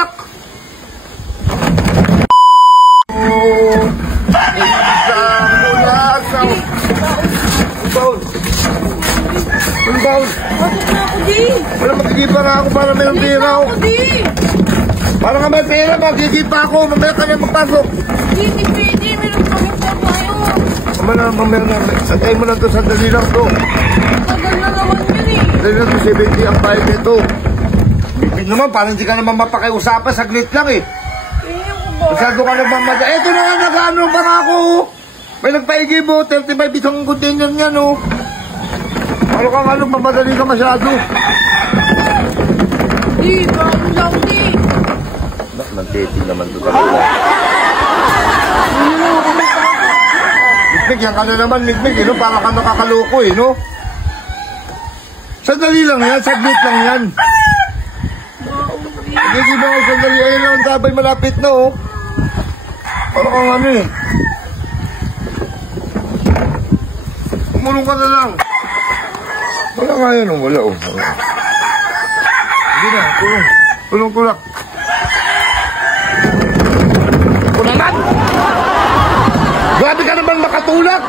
tulak! Baul. Pasok na ako, di. Wala, magigipa nga ako para may pera ako. Para nga may pera, magigipa ako. Mamaya ka na magpasok. Di, meron kaming tayo. Mamaya na. Santayin mo lang ito, sandali lang ito. Tagal na naman yun eh. Sandali lang ito, 70 ang bayad nito. Bipin naman, parang hindi ka naman mapakiusapan, saglit lang eh. Masyado ka naman madali. Ito na nga, nag-ano ba nga ako? May nagpaigib mo, 35 isang container niyan oh. Ano kang ano, mamadali ka masyado. Di, bago lang di. Nag-dating naman ito talaga. Mikmik, yan ka na naman, Mikmik, no? Para ka nakakaloko eh, no? Sandali lang yan, saglit lang yan. Hindi ba ako sandali, ayun lang, tabay malapit na, oh. Para kang ano eh. Umulong ka na lang. Wala nga yan, oh. Wala, oh. Hindi na, tulong. Tulong, tulak. Ako naman! Grabe ka naman makatulak!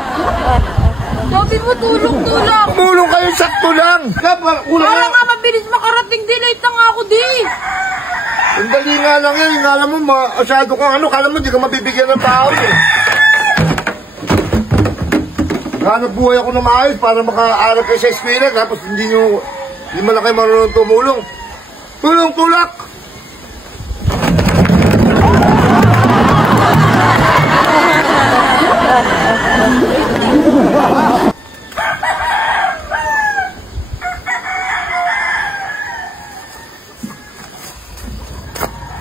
Sabi mo, tulong-tulak. Umulong kayo, sakto lang! Para nga mabilis makarating din, late na nga ako di. Sandali nga lang yan, alam mo, masyado kang ano, kala mo hindi ka mabibigyan ng tao eh. Hanap buhay ako na maayos para maka-arap kayo sa eskwela, tapos hindi man lang kayo marunong tumulong. Tulong, tulak!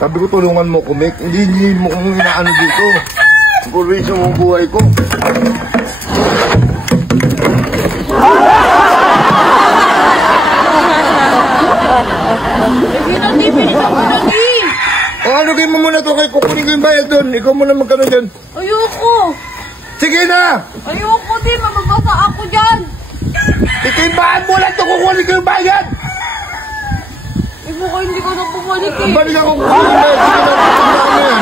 Sabi ko tulungan mo ko, Mek. Hindi mo kong inaano dito. Purwisyo mo ang buhay ko. O ano kayo mo muna to, kay kukunin ko yung bayad doon. Ikaw muna magkano dyan. Ayoko. Sige na! Ayoko di, mababasa ako dyan. Itimbahan mo lang to, kukunin ko yung bayad! Ibo ka, hindi ko na bumalik eh. Balik ako kukunin yung bayad. Sige na, itimbahan mo yan.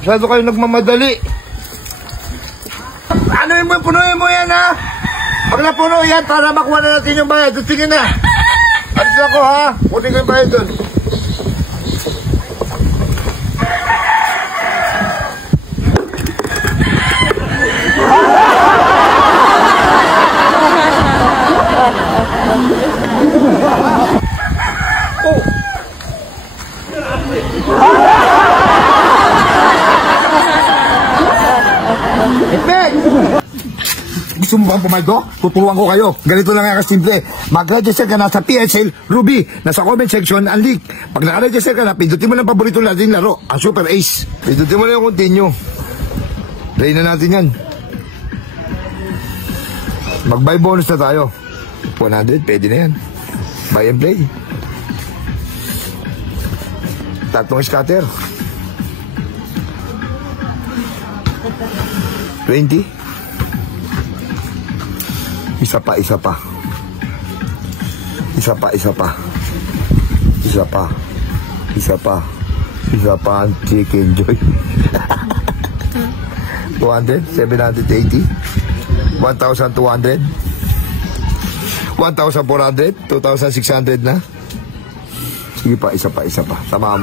Masyado kayo nagmamadali. Ano mo, punuin mo yan ha? Pag napuno yan, para makuha na natin yung bayad. Sige na. Alis ako ha. Kunin ko yung bayad doon. Gusto mo bang pumaygo? Tutulungan ko kayo. Ganito lang nga kasimple. Mag-register ka na sa PSL Ruby. Nasa comment section ang link. Pag naka-register ka na, pindutin mo lang paborito natin laro. Ang Super Ace. Pindutin mo lang yung continue. Play na natin yan. Mag-buy bonus na tayo. 100, pwede na yan. Buy and play. Tatlong scatter. 20. Isa pa. Isa pa ang chicken joy. 200, 780, 1,200, 1,400, 2,600 na. Sige pa, isa pa. Tama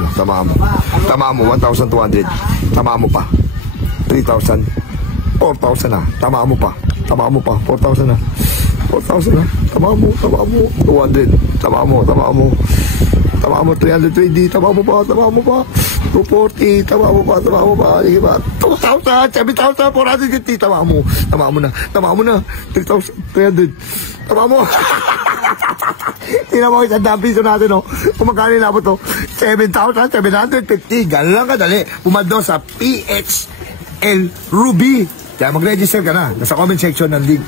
mo, 1,200. Tama mo pa. 3,000, 4,000 na. Tama mo pa, 4,000 na. 4,000 na. Tama mo. 200. Tama mo. 320. Tama mo pa. 240. Tama mo pa. Sige pa. 2,000. 7,450. Tama mo na. 3,300. Tama mo. Tingnan mo isang piso natin, no? Kung magkano inabot to? 7,750. Ganun lang kadali. Pumaldo sa PHL Ruby. Kaya mag-register ka na. Nasa comment section ng link.